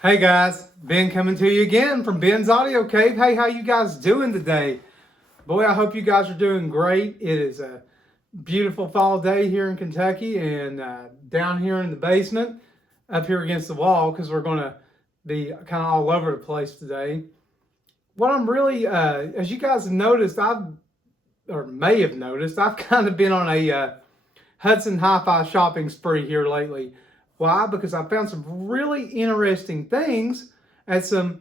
Hey guys, Ben coming to you again from Ben's Audio Cave. Hey, how you guys doing today? Boy, I hope you guys are doing great. It is a beautiful fall day here in Kentucky, and down here in the basement, up here against the wall, because we're going to be kind of all over the place today. What I'm really, as you guys have noticed, may have noticed, I've kind of been on a Hudson hi-fi shopping spree here lately. Why? Because I found some really interesting things at some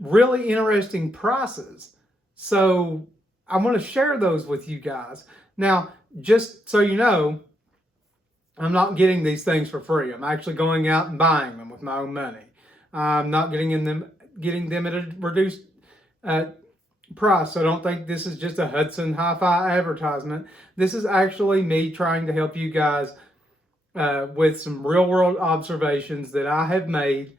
really interesting prices. So I want to share those with you guys. Now, just so you know, I'm not getting these things for free. I'm actually going out and buying them with my own money. I'm not getting them at a reduced price. So don't think this is just a Hudson hi-fi advertisement. This is actually me trying to help you guys with some real world observations that I have made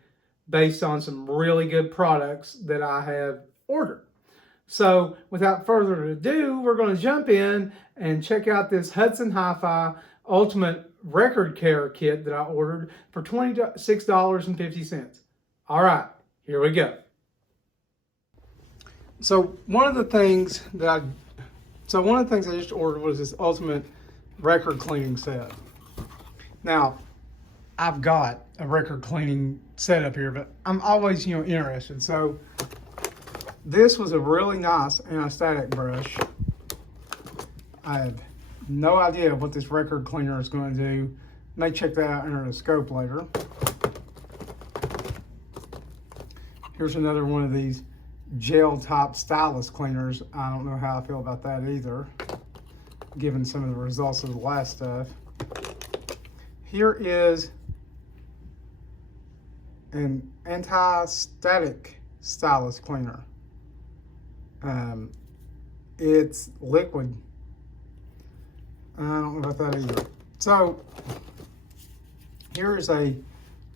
based on some really good products that I have ordered. So without further ado, we're going to jump in and check out this Hudson Hi-Fi Ultimate Record Care Kit that I ordered for $26.50. All right, here we go. So one of the things I just ordered was this Ultimate Record Cleaning Set. Now, I've got a record cleaning setup here, but I'm always, interested. So this was a really nice anti-static brush. I have no idea what this record cleaner is going to do. May check that out under the scope later. Here's another one of these gel top Stylus cleaners. I don't know how I feel about that either, given some of the results of the last stuff. Here is an anti-static Stylus cleaner. It's liquid. I don't know about that either. So here is a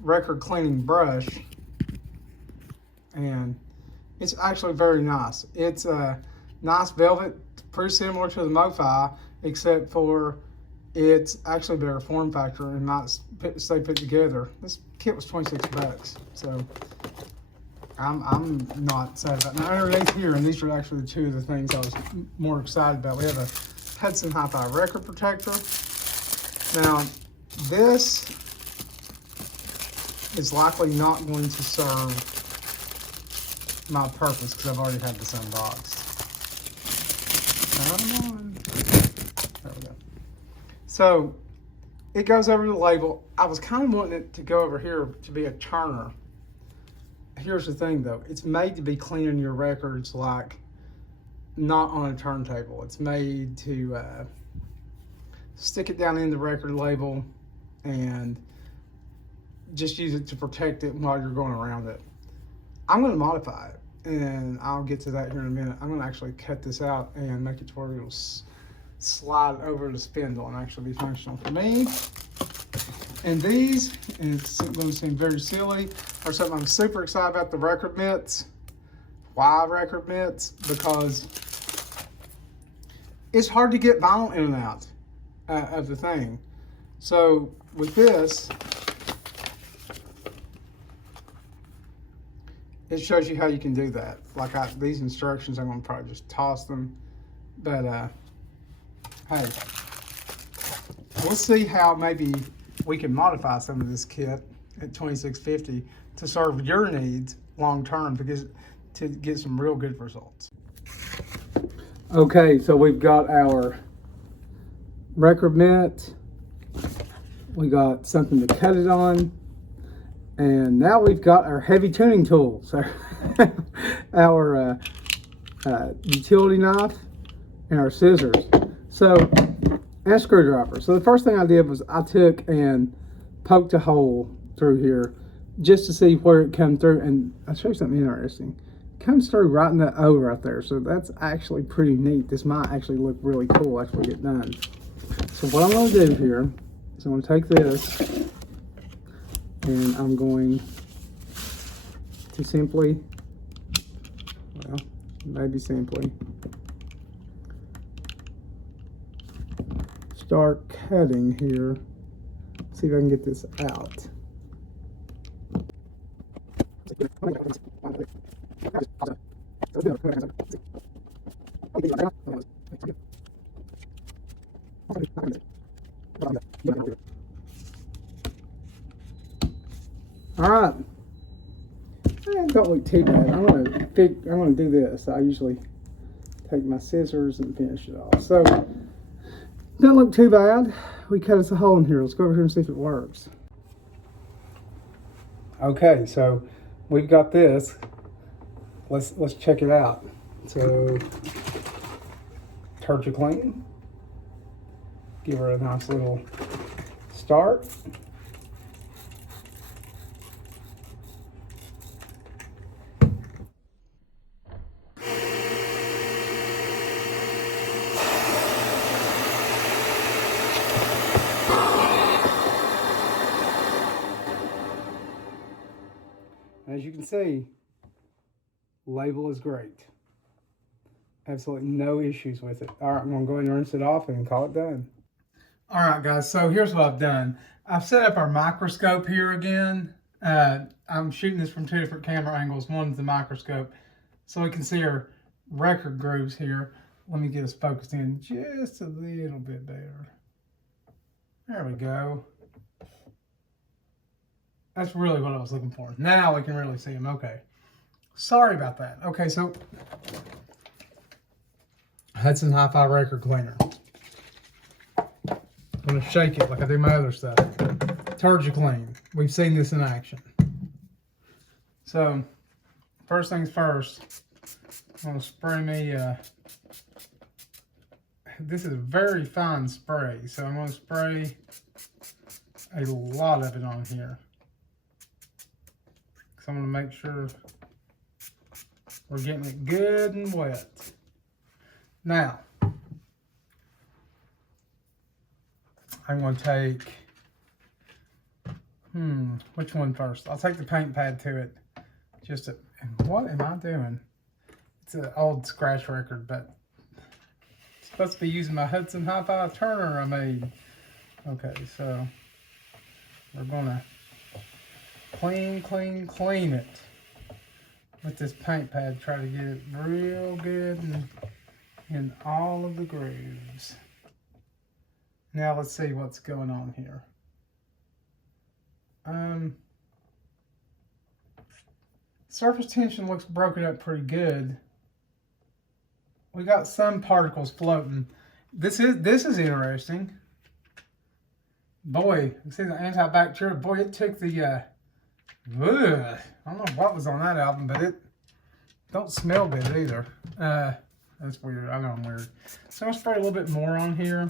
record cleaning brush, and it's actually very nice. It's a nice velvet, pretty similar to the Mofi, except for it's actually a better form factor and might stay put together. This kit was 26 bucks, so I'm not sad about it. Now, underneath here, and these are actually the two of the things I was more excited about. We have a Hudson Hi-Fi record protector. Now, this is likely not going to serve my purpose because I've already had this unboxed. Come on. There we go. So it goes over the label. I was kind of wanting it to go over here to be a turner. Here's the thing though, it's made to be cleaning your records like not on a turntable. It's made to stick it down in the record label and just use it to protect it while you're going around it. I'm going to modify it, and I'll get to that here in a minute. I'm going to actually cut this out and make it to where it'll slide over the spindle and actually be functional for me. And these, and it's going to seem very silly, are something I'm super excited about, the record mitts. Why record mitts? Because it's hard to get vinyl in and out of the thing. So with this, it shows you how you can do that. Like these instructions, I'm going to probably just toss them. But hey, we'll see how maybe we can modify some of this kit at $26.50 to serve your needs long term, because to get some real good results. Okay, so we've got our record mitt, we got something to cut it on, and now we've got our heavy tuning tools, our utility knife, and our scissors. So, and a screwdriver. So the first thing I did was I took and poked a hole through here just to see where it come through, and I'll show you something interesting. It comes through right in the O right there, so that's actually pretty neat. This might actually look really cool after we get done. So what I'm going to do here is I'm going to take this and I'm going to simply, well, maybe simply start cutting here see if I can get this out. All right. Don't look too bad. I'm gonna do this. I usually take my scissors and finish it off. So don't look too bad. We cut us a hole in here. Let's go over here and see if it works. Okay, so we've got this. Let's check it out. So Tergikleen. Give her a nice little start. As you can see, label is great. Absolutely no issues with it. All right, I'm gonna go ahead and rinse it off and call it done. All right, guys, so here's what I've done. I've set up our microscope here again. I'm shooting this from 2 different camera angles. One's the microscope, so we can see our record grooves here. Let me get us focused in just a little bit better. There we go. That's really what I was looking for. Now we can really see them. Okay. Sorry about that. Okay, so Hudson Hi-Fi record cleaner. I'm going to shake it like I do my other stuff. Tergikleen. We've seen this in action. So, first things first, I'm going to spray me, this is a very fine spray, so I'm going to spray a lot of it on here. So I'm going to make sure we're getting it good and wet. Now, I'm going to take, which one first? I'll take the paint pad to it. What am I doing? It's an old scratch record, but it's supposed to be using my Hudson Hi-Fi turner I made. Okay, so we're going to clean it with this paint pad. Try to get it real good and in all of the grooves. Now let's see what's going on here. Surface tension looks broken up pretty good. We got some particles floating. This is interesting. Boy, you see the antibacterial. Boy, it took the I don't know what was on that album, but it don't smell good either. That's weird. I know I'm weird. So I'm gonna spray a little bit more on here.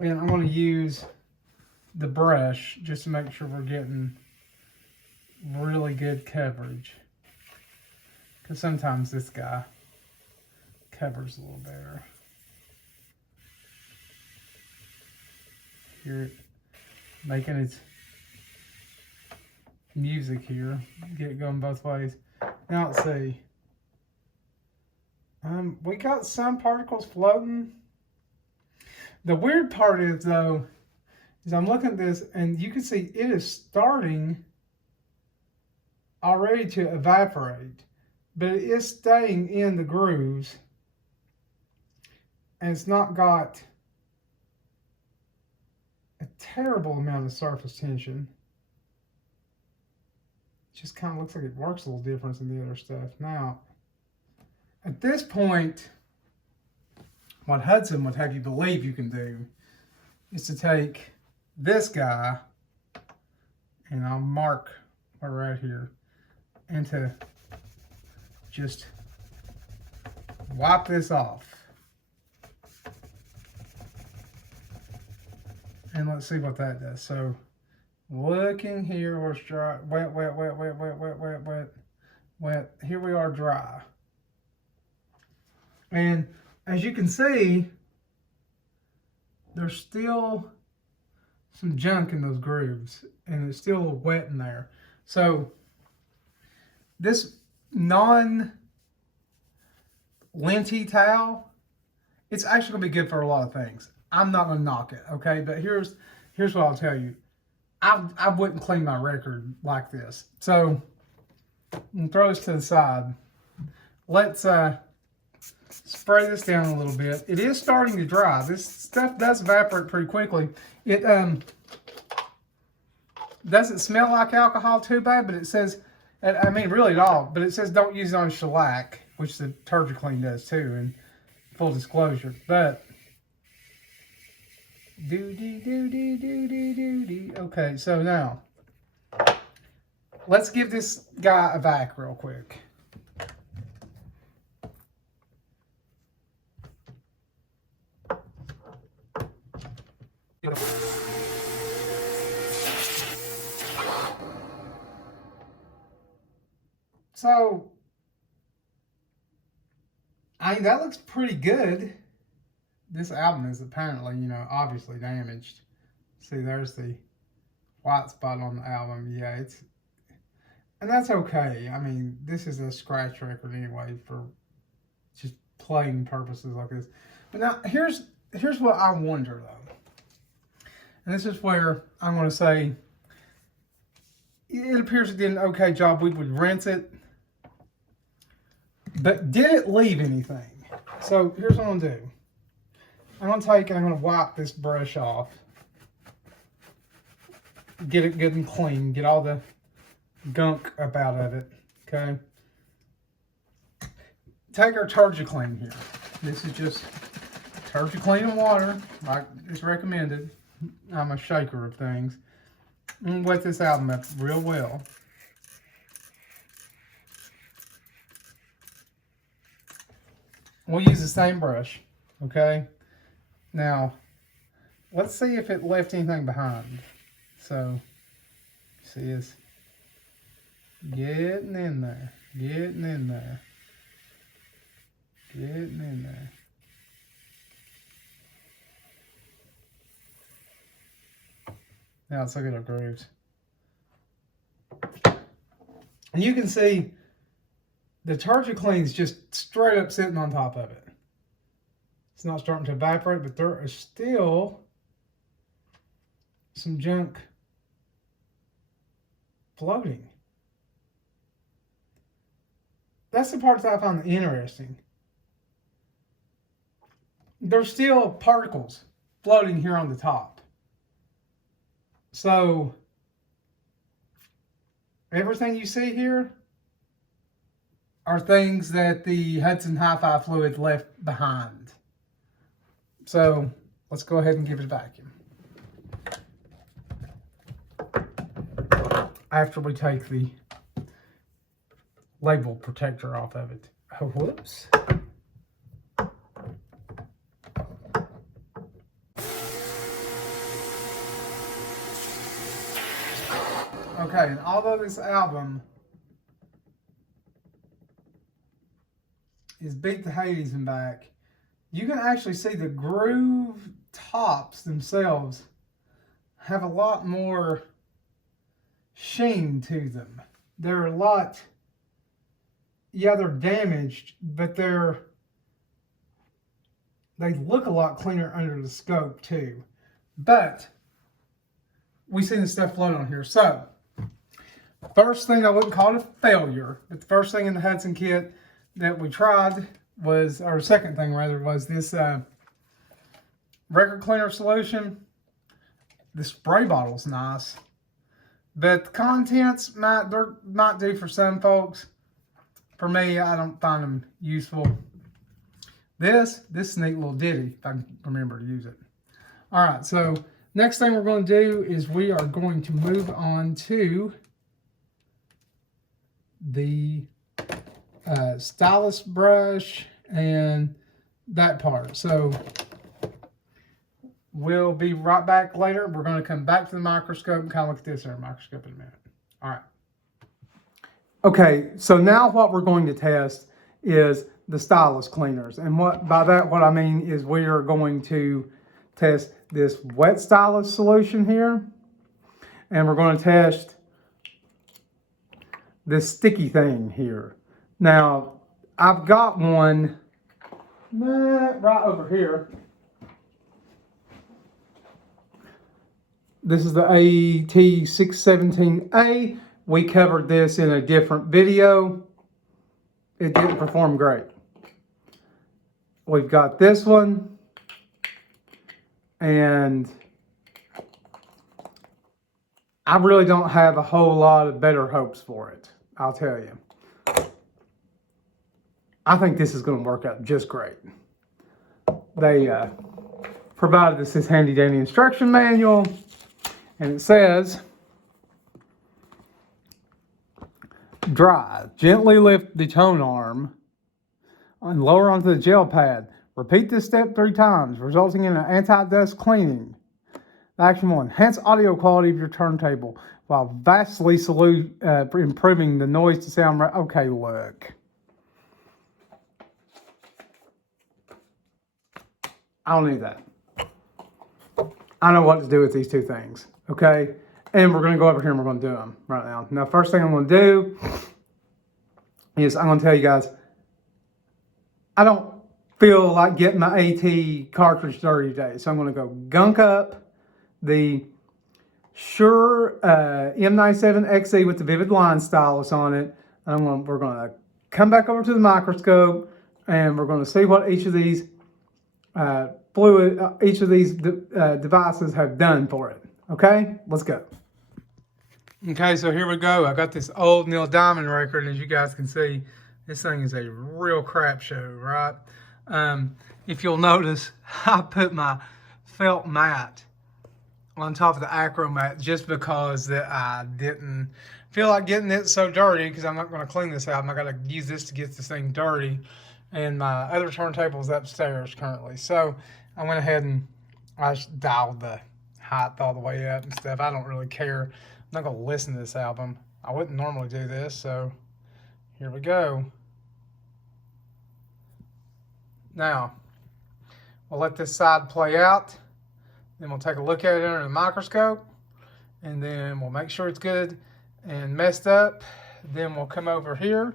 And I'm gonna use the brush just to make sure we're getting really good coverage. Because sometimes this guy covers a little better. Here, making its music here. Get it going both ways. Now let's see. We got some particles floating. The weird part is though, is I'm looking at this and you can see it is starting already to evaporate, but it is staying in the grooves and it's not got a terrible amount of surface tension. It just kind of looks like it works a little different than the other stuff. Now, at this point, what Hudson would have you believe you can do is to take this guy, and I'll mark right here, and to just wipe this off. And let's see what that does. So, looking here, where it's dry, wet, wet, wet, wet, wet, wet, wet, wet, wet. Here we are dry. And as you can see, there's still some junk in those grooves, and it's still wet in there. So this non-linty towel it's actually going to be good for a lot of things. I'm not going to knock it, okay? But here's what I'll tell you. I wouldn't clean my record like this. So, I'm throw this to the side. Let's spray this down a little bit. It is starting to dry. This stuff does evaporate pretty quickly. It doesn't smell like alcohol too bad, but it says, I mean, really at all, but it says don't use it on shellac, which the Tergikleen does too, in full disclosure. But, okay, so now, let's give this guy a vac real quick. So, I mean, that looks pretty good. This album is apparently, you know, obviously damaged. See, there's the white spot on the album. Yeah, and that's okay. I mean, this is a scratch record anyway for just playing purposes like this. But now, here's what I wonder, though. And this is where I'm going to say, it appears it did an okay job. We would rinse it. But did it leave anything? So here's what I'm going to do. I'm going to wipe this brush off. Get it good and clean. Get all the gunk up out of it. Okay. Take our Tergikleen here. This is just Tergikleen and water, like it's recommended. I'm a shaker of things. I'm going to wet this album up real well. We'll use the same brush, okay? Now, let's see if it left anything behind. So, see, it's getting in there, getting in there, getting in there. Now let's look at our grooves. And you can see the Tergikleen's just straight up sitting on top of it. It's not starting to evaporate, but there is still some junk floating. That's the part that I find interesting. There's still particles floating here on the top. So, everything you see here are things that the Hudson Hi-Fi fluid left behind. So, let's go ahead and give it a vacuum. After we take the label protector off of it. Oh, whoops. Okay, and although this album is beat to Hades and back, you can actually see the groove tops themselves have a lot more sheen to them. They're a lot, yeah, they're damaged, but they look a lot cleaner under the scope too. But we see this stuff float on here. So, first thing, I wouldn't call it a failure, but the first thing in the Hudson kit that we tried was, or second thing rather, was this record cleaner solution. The spray bottle's nice, but the contents might do for some folks. For me, I don't find them useful. This is a neat little ditty, if I can remember to use it. All right, so next thing we're going to do is we are going to move on to the stylus brush and that part. So we'll be right back later. We're going to come back to the microscope and kind of look at this in our microscope in a minute. All right. Okay, so now what we're going to test is the stylus cleaners. And by that, what I mean is we are going to test this wet stylus solution here. And we're going to test this sticky thing here. Now, I've got one right over here. This is the AT617A. We covered this in a different video. It didn't perform great. We've got this one, and I really don't have a whole lot of better hopes for it, I'll tell you. I think this is going to work out just great. They provided us this handy dandy instruction manual, and it says, dry, gently lift the tone arm and lower onto the gel pad. Repeat this step 3 times, resulting in an anti-dust cleaning. Action 1, enhance audio quality of your turntable while vastly improving the noise to sound right. Okay, look. I don't need that. I know what to do with these 2 things, okay? And we're going to go over here and we're going to do them right now. Now, first thing I'm going to do is I'm going to tell you guys, I don't feel like getting my AT cartridge dirty today. So I'm going to go gunk up the Shure M97XE with the vivid line stylus on it. And we're going to come back over to the microscope and we're going to see what each of these devices have done for it. Okay, let's go. Okay, so here we go. I got this old Neil Diamond record, and as you guys can see, this thing is a real crap show, right? If you'll notice, I put my felt mat on top of the acro mat just because that I didn't feel like getting it so dirty, because I'm not going to clean this out. I got to use this to get this thing dirty, and my other turntable is upstairs currently. So I went ahead and I dialed the height all the way up and stuff. I don't really care. I'm not going to listen to this album. I wouldn't normally do this, so here we go. Now, we'll let this side play out. Then we'll take a look at it under the microscope, and then we'll make sure it's good and messed up. Then we'll come over here.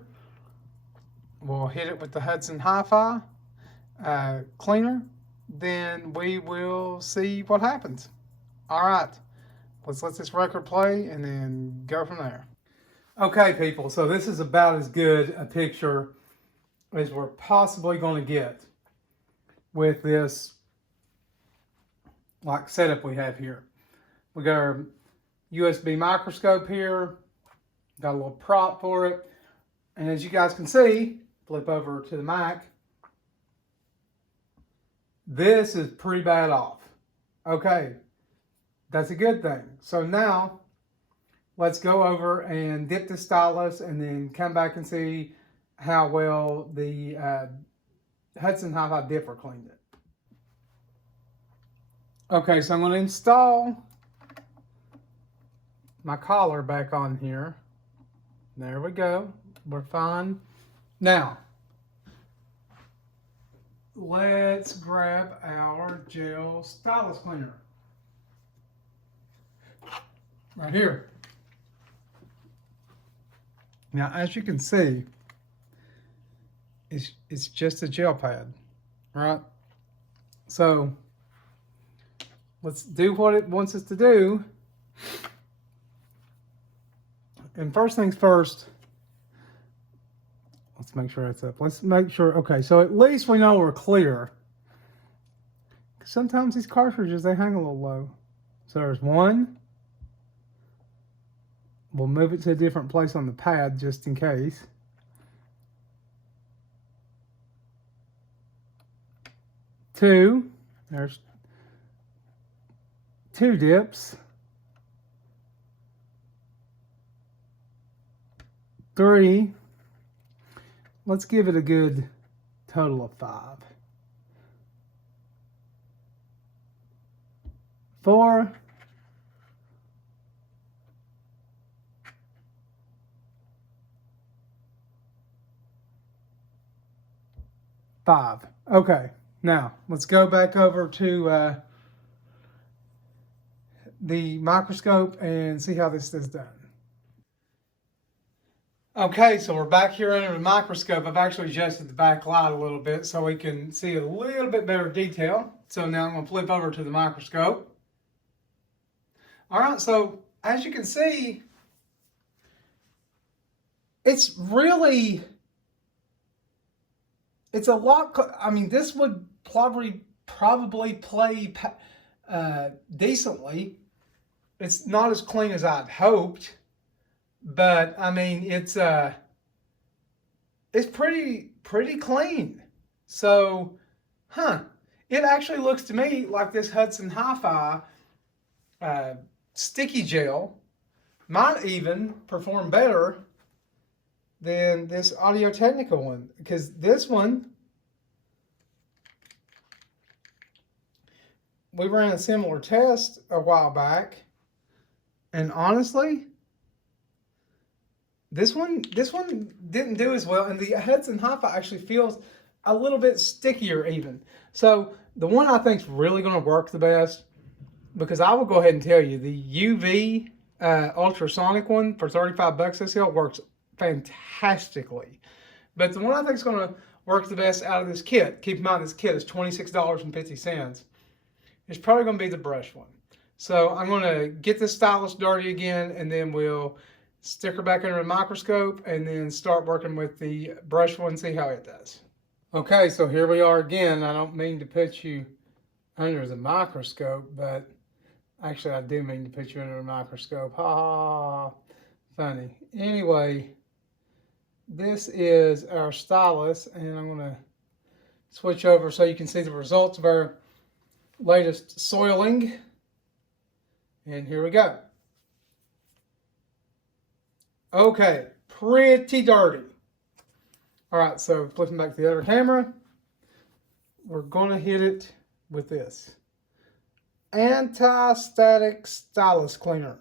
We'll hit it with the Hudson Hi-Fi cleaner. Then we will see what happens. All right. Let's let this record play and then go from there. Okay, people, so this is about as good a picture as we're possibly going to get with this setup we have here. We got our USB microscope here, got a little prop for it, and as you guys can see, flip over to the Mac, this is pretty bad off. Okay. That's a good thing. So now, let's go over and dip the stylus and then come back and see how well the Hudson Hi-Fi dipper cleaned it. Okay, so I'm going to install my collar back on here. There we go. We're fine. Now, let's grab our gel Stylus Cleaner. Right here. Now, as you can see, it's just a gel pad, right? So, let's do what it wants us to do. And first things first, let's make sure it's up. Let's make sure, okay, so at least we know we're clear. Sometimes these cartridges, they hang a little low. So there's one. We'll move it to a different place on the pad just in case. Two. There's 2 dips. 3. Let's give it a good total of 5. 4. 5. Okay, now let's go back over to the microscope and see how this is done. Okay, so we're back here under the microscope. I've actually adjusted the back light a little bit so we can see a little bit better detail. So now I'm going to flip over to the microscope. All right, so as you can see, it's a lot. I mean, this would probably play decently. It's not as clean as I'd hoped, but I mean, it's pretty clean. So, it actually looks to me like this Hudson Hi-Fi sticky gel might even perform better than this Audio-Technica one, because this one, we ran a similar test a while back, and honestly, this one didn't do as well, and the Hudson Hi-Fi actually feels a little bit stickier even. So the one I think is really going to work the best, because I will go ahead and tell you, the UV ultrasonic one for 35 bucks this sale works fantastically. But the one I think is going to work the best out of this kit, keep in mind this kit is $26.50. It's probably going to be the brush one. So I'm going to get this stylus dirty again, and then we'll stick her back under the microscope and then start working with the brush one, see how it does. Okay, so here we are again. I don't mean to put you under the microscope, but actually I do mean to put you under the microscope. Ha ha, funny. Anyway, this is our stylus, and I'm going to switch over so you can see the results of our latest soiling. And here we go. Okay, pretty dirty. All right, so flipping back to the other camera, we're going to hit it with this anti-static Stylus Cleaner.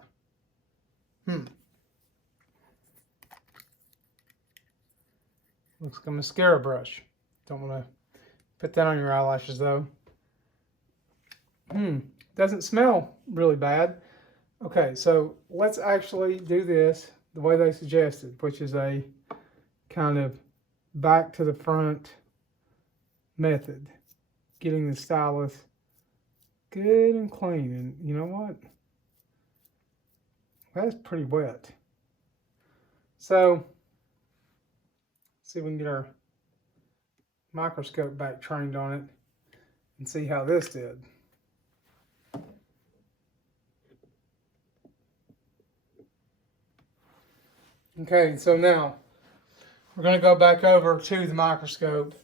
Looks like a mascara brush. Don't want to put that on your eyelashes though. Doesn't smell really bad. Okay, so let's actually do this the way they suggested, which is a kind of back to the front method. Getting the stylus good and clean. And you know what? That's pretty wet. So, let's see if we can get our microscope back trained on it and see how this did. Okay, so now we're going to go back over to the microscope.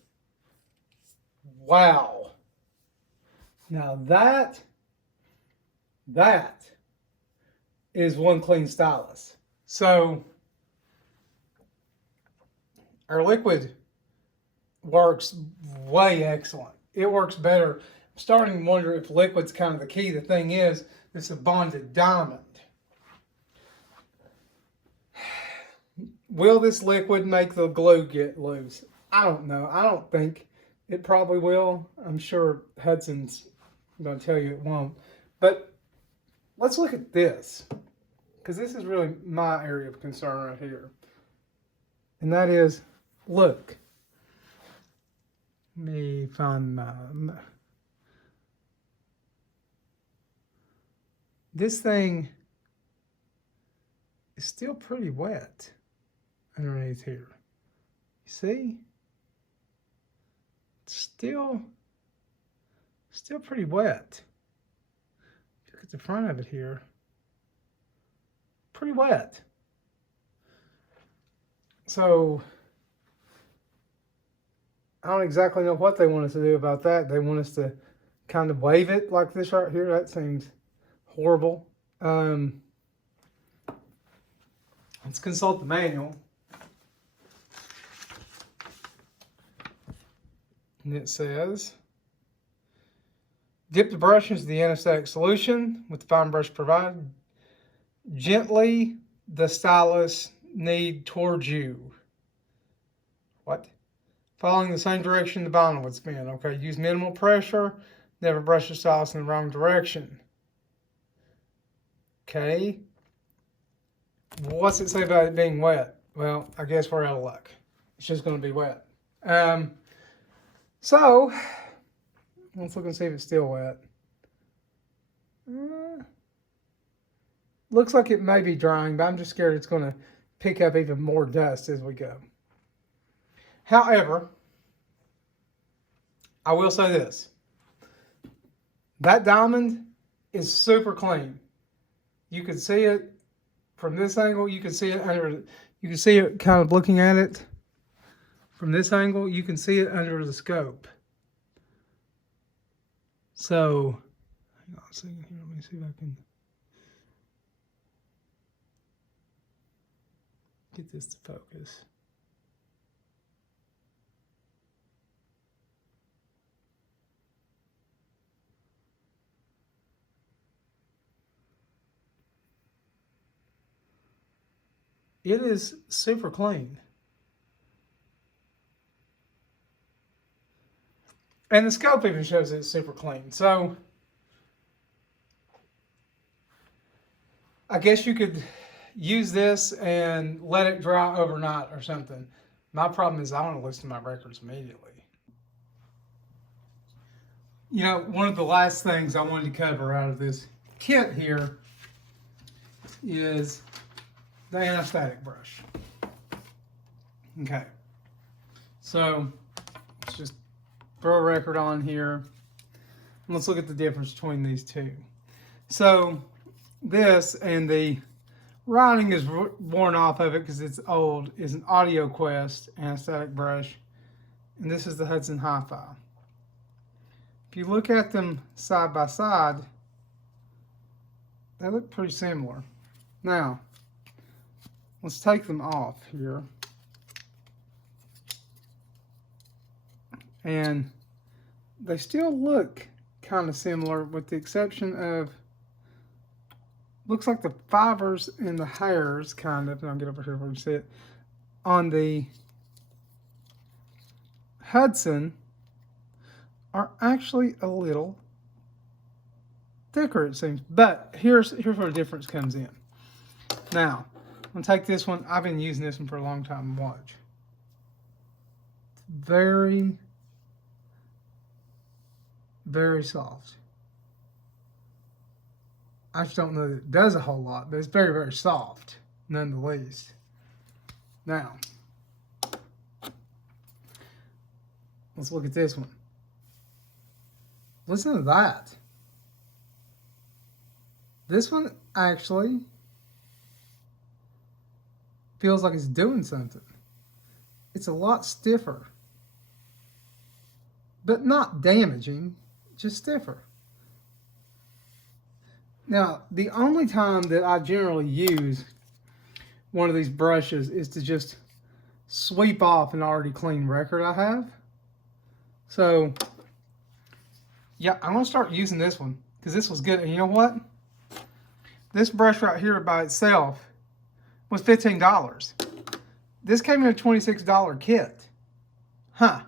Wow. Now that is one clean stylus. So our liquid works way excellent. It works better. I'm starting to wonder if liquid's kind of the key. The thing is, it's a bonded diamond. Will this liquid make the glue get loose? I don't know. I don't think it probably will. I'm sure Hudson's going to tell you it won't. But let's look at this, because this is really my area of concern right here. And that is, look. Let me find my... This thing is still pretty wet underneath here. You see? It's still pretty wet. Look at the front of it here. Pretty wet. So I don't exactly know what they want us to do about that. They want us to kind of wave it like this right here. That seems horrible. Let's consult the manual. And it says, dip the brush into the anesthetic solution with the fine brush provided. Gently the stylus knead towards you. What? Following the same direction the vinyl would spin. Okay, use minimal pressure. Never brush the stylus in the wrong direction. Okay. What's it say about it being wet? Well, I guess we're out of luck. It's just going to be wet. So, let's look and see if it's still wet. Looks like it may be drying, but I'm just scared it's going to pick up even more dust as we go. However, I will say this. That diamond is super clean. You can see it from this angle. You can see it under, you can see it kind of looking at it from this angle. You can see it under the scope. So, hang on a second here. Let me see if I can get this to focus. It is super clean. And the scope even shows it's super clean. So, I guess you could use this and let it dry overnight or something. My problem is I want to listen to my records immediately. You know, one of the last things I wanted to cover out of this kit here is the anti-static brush. Okay, so let's just throw a record on here. And let's look at the difference between these two. So this, and the writing is worn off of it because it's old, is an Audio Quest anti-static brush. And this is the Hudson Hi-Fi. If you look at them side by side, they look pretty similar. Now, let's take them off here. And they still look kind of similar with the exception of, looks like the fibers and the hairs kind of, and I'll get over here where you see it, on the Hudson are actually a little thicker, it seems. But here's where the difference comes in. Now, I'm going to take this one. I've been using this one for a long time. Watch. It's very, very soft. I just don't know that it does a whole lot, but it's very, very soft, none the least. Now, let's look at this one. Listen to that. This one actually feels like it's doing something. It's a lot stiffer, but not damaging, just stiffer. Now, the only time that I generally use one of these brushes is to just sweep off an already clean record I have. So, yeah, I'm going to start using this one because this was good. And you know what? This brush right here by itself was $15. This came in a $26 kit. Huh.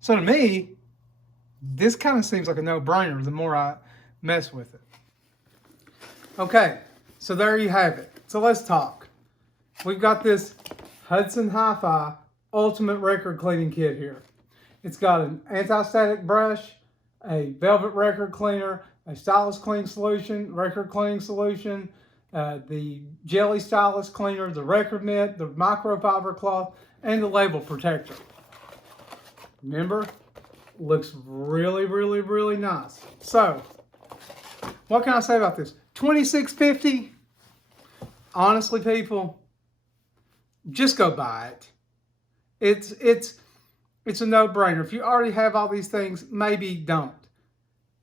So to me, this kind of seems like a no-brainer the more I mess with it. Okay, so there you have it. So let's talk. We've got this Hudson Hi-Fi Ultimate Record Cleaning Kit here. It's got an anti-static brush, a velvet record cleaner, a Stylus Clean solution, record cleaning solution, the jelly Stylus cleaner, the record mitt, the microfiber cloth, and the label protector. Remember, looks really, really, really nice. So, what can I say about this? $26.50. Honestly, people, just go buy it. It's a no-brainer. If you already have all these things, maybe don't.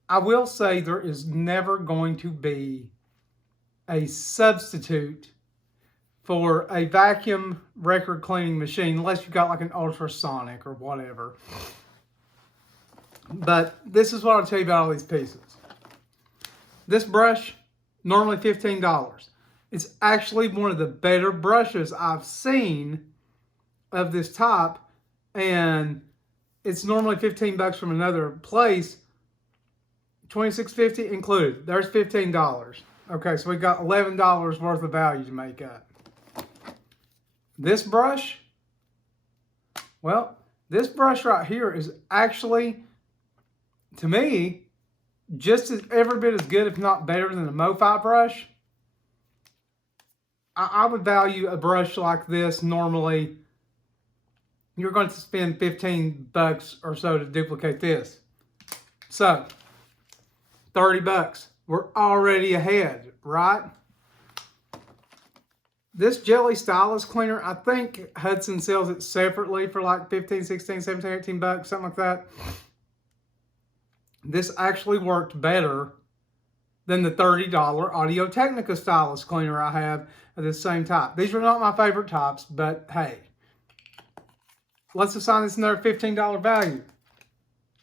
I will say there is never going to be a substitute for a vacuum record cleaning machine unless you've got like an ultrasonic or whatever. But this is what I'll tell you about all these pieces. This brush, normally $15. It's actually one of the better brushes I've seen of this type, and it's normally $15 from another place. $26.50 included. There's $15. Okay, so we got $11 worth of value to make up. This brush, well, this brush right here is actually, to me, just as every bit as good, if not better, than a Mofi brush. I would value a brush like this normally. You're going to spend 15 bucks or so to duplicate this. So, 30 bucks. We're already ahead, right? This Jelly Stylus Cleaner, I think Hudson sells it separately for like 15, 16, 17, 18 bucks, something like that. This actually worked better than the $30 Audio-Technica Stylus Cleaner I have of this same type. These are not my favorite types, but hey. Let's assign this another $15 value.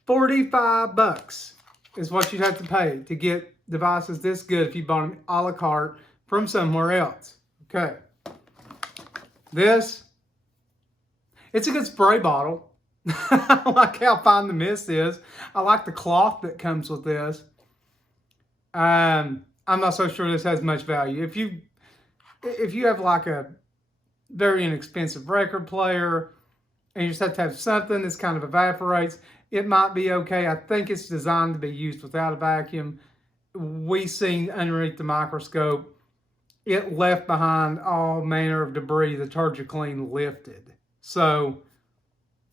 45 bucks is what you'd have to pay to get devices this good if you bought them a la carte from somewhere else. Okay. This, it's a good spray bottle. I like how fine the mist is. I like the cloth that comes with this. I'm not so sure this has much value. If you have like a very inexpensive record player and you just have to have something that kind of evaporates, it might be okay. I think it's designed to be used without a vacuum. We seen underneath the microscope, it left behind all manner of debris the Tergikleen lifted. So,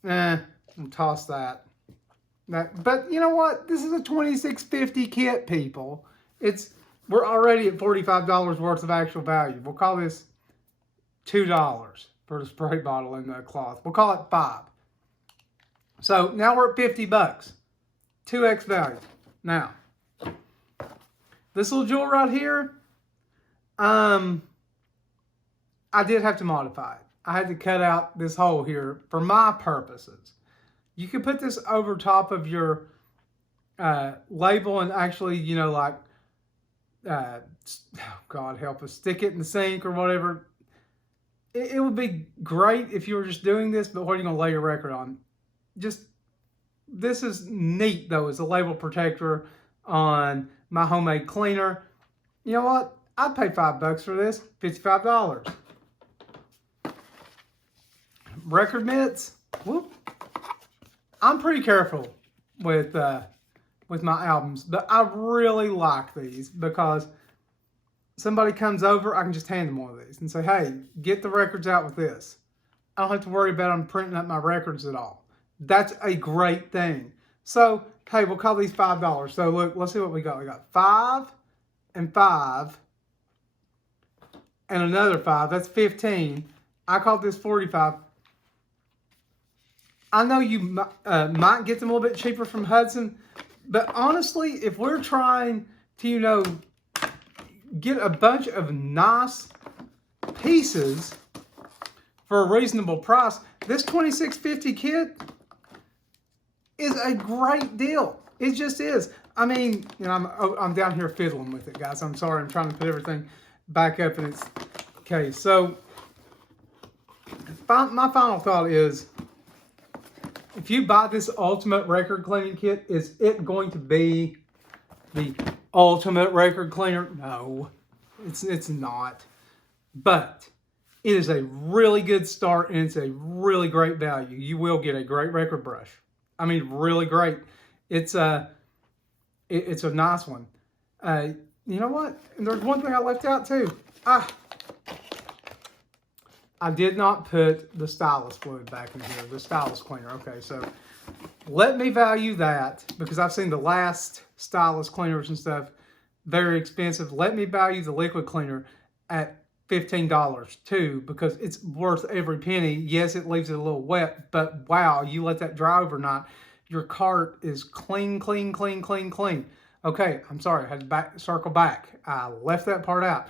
I'll toss that. But you know what? This is a $26.50 kit, people. We're already at $45 worth of actual value. We'll call this $2 for the spray bottle and the cloth. We'll call it $5. So now we're at 50 bucks. 2x value. Now, this little jewel right here, I did have to modify it. I had to cut out this hole here for my purposes. You could put this over top of your label and actually, you know, like, oh God help us, stick it in the sink or whatever. It would be great if you were just doing this, but what are you going to lay your record on? This is neat though, as a label protector on my homemade cleaner. You know what? I'd pay $5 for this, $55. Record mitts, whoop. I'm pretty careful with my albums, but I really like these because somebody comes over, I can just hand them one of these and say, hey, get the records out with this. I don't have to worry about them printing up my records at all. That's a great thing. So, hey, we'll call these $5. So look, let's see what we got. We got 5 and 5 and another 5. That's 15. I called this 45. I know you might get them a little bit cheaper from Hudson, but honestly, if we're trying to, you know, get a bunch of nice pieces for a reasonable price, this $26.50 kit is a great deal. It just is. I mean, you know, I'm down here fiddling with it, guys. I'm sorry. I'm trying to put everything back up in its case. So, my final thought is, if you buy this ultimate record cleaning kit, is it going to be the ultimate record cleaner? No, it's not. But it is a really good start and it's a really great value. You will get a great record brush. I mean, really great. It's a nice one. You know what? And there's one thing I left out too. I did not put the stylus fluid back in here, the stylus cleaner. Okay, so let me value that because I've seen the last stylus cleaners and stuff very expensive. Let me value the liquid cleaner at $15 too because it's worth every penny. Yes, it leaves it a little wet, but wow, you let that dry overnight, your cart is clean, clean, clean, clean, clean. Okay, I'm sorry, I had to circle back. I left that part out.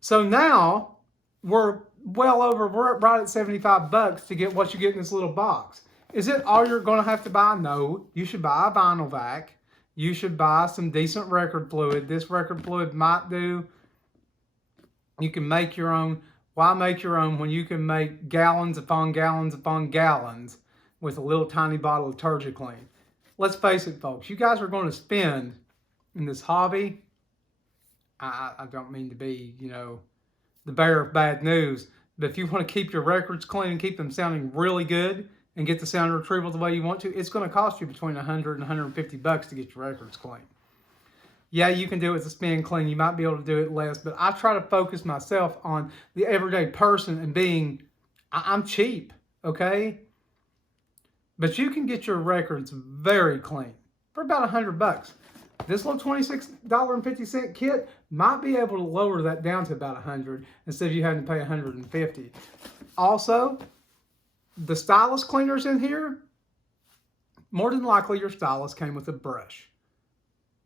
So now we're right at 75 bucks to get what you get in this little box. Is it all you're going to have to buy? No. You should buy a Vinyl Vac. You should buy some decent record fluid. This record fluid might do. You can make your own. Why make your own when you can make gallons upon gallons upon gallons with a little tiny bottle of Tergikleen? Let's face it, folks. You guys are going to spend in this hobby. I don't mean to be, you know, the bearer of bad news, But if you want to keep your records clean and keep them sounding really good and get the sound retrieval the way you want to, it's going to cost you between $100 and $150 to get your records clean. Yeah, you can do it with a spin clean. You might be able to do it less, but I try to focus myself on the everyday person and being, I'm cheap, okay? But you can get your records very clean for about $100. This little $26.50 kit might be able to lower that down to about $100 instead of you having to pay $150. Also, the stylus cleaners in here, more than likely your stylus came with a brush.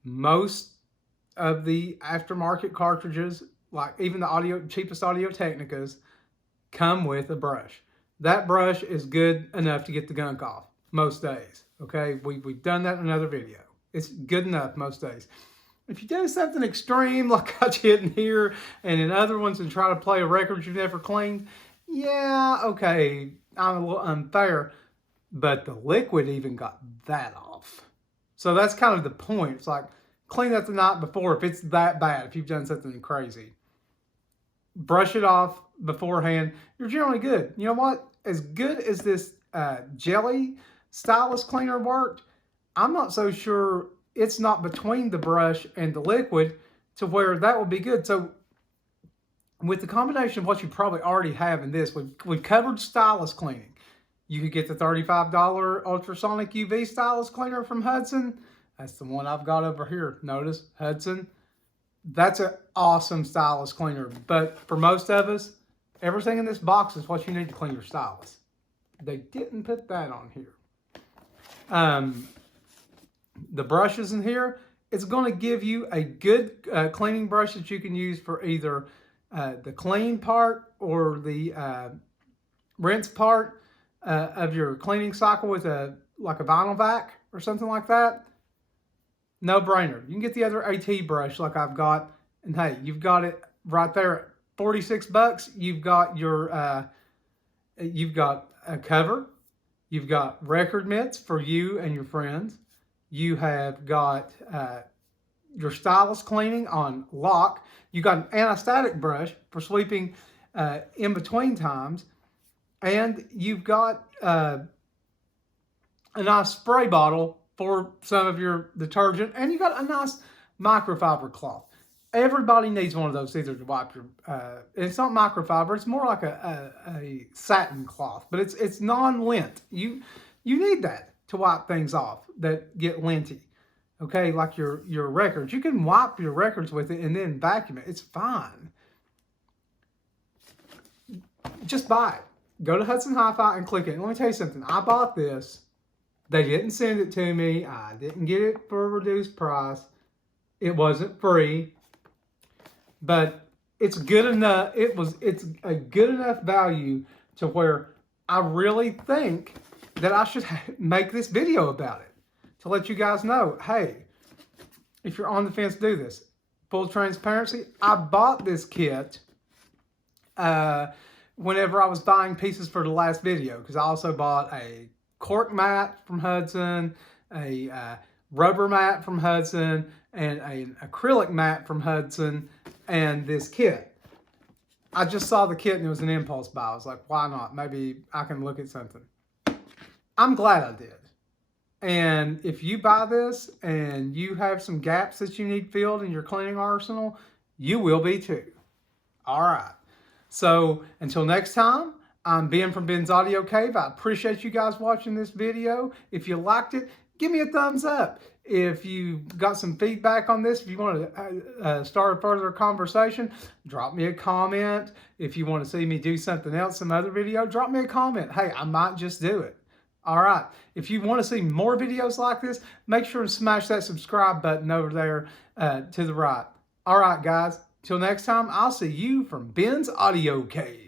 Most of the aftermarket cartridges, like even the cheapest Audio Technicas, come with a brush. That brush is good enough to get the gunk off most days. Okay, we've done that in another video. It's good enough most days. If you do something extreme like I did in here and in other ones and try to play a record you've never cleaned, yeah, okay, I'm a little unfair, but the liquid even got that off. So that's kind of the point. It's like, clean that the night before if it's that bad, if you've done something crazy. Brush it off beforehand. You're generally good. You know what? As good as this jelly stylus cleaner worked, I'm not so sure it's not between the brush and the liquid to where that would be good. So with the combination of what you probably already have in this, we've covered stylus cleaning. You could get the $35 ultrasonic UV stylus cleaner from Hudson. That's the one I've got over here. Notice, Hudson. That's an awesome stylus cleaner. But for most of us, everything in this box is what you need to clean your stylus. They didn't put that on here. The brushes in here, it's going to give you a good cleaning brush that you can use for either the clean part or the rinse part of your cleaning cycle with like a Vinyl Vac or something like that. No brainer. You can get the other AT brush like I've got, and hey, you've got it right there at $46. You've got your you've got a cover, you've got record mitts for you and your friends, you have got your stylus cleaning on lock, you got an anti-static brush for sweeping in between times, and you've got a nice spray bottle for some of your detergent, and you got a nice microfiber cloth. Everybody needs one of those either to wipe your, it's not microfiber, it's more like a satin cloth, but it's non-lint. You need that to wipe things off that get linty. Okay, like your records. You can wipe your records with it and then vacuum it. It's fine. Just buy it. Go to Hudson Hi-Fi and click it. And let me tell you something. I bought this. They didn't send it to me. I didn't get it for a reduced price. It wasn't free. But it's good enough. It's a good enough value to where I really think that I should make this video about it. To let you guys know, hey, if you're on the fence, do this. Full transparency, I bought this kit whenever I was buying pieces for the last video, because I also bought a cork mat from Hudson, a rubber mat from Hudson, and an acrylic mat from Hudson, and this kit. I just saw the kit and it was an impulse buy. I was like, why not? Maybe I can look at something. I'm glad I did. And if you buy this and you have some gaps that you need filled in your cleaning arsenal, you will be too. All right. So until next time, I'm Ben from Ben's Audio Cave. I appreciate you guys watching this video. If you liked it, give me a thumbs up. If you got some feedback on this, if you want to start a further conversation, drop me a comment. If you want to see me do something else, some other video, drop me a comment. Hey, I might just do it. All right. If you want to see more videos like this, make sure to smash that subscribe button over there to the right. All right, guys. Till next time, I'll see you from Ben's Audio Cave.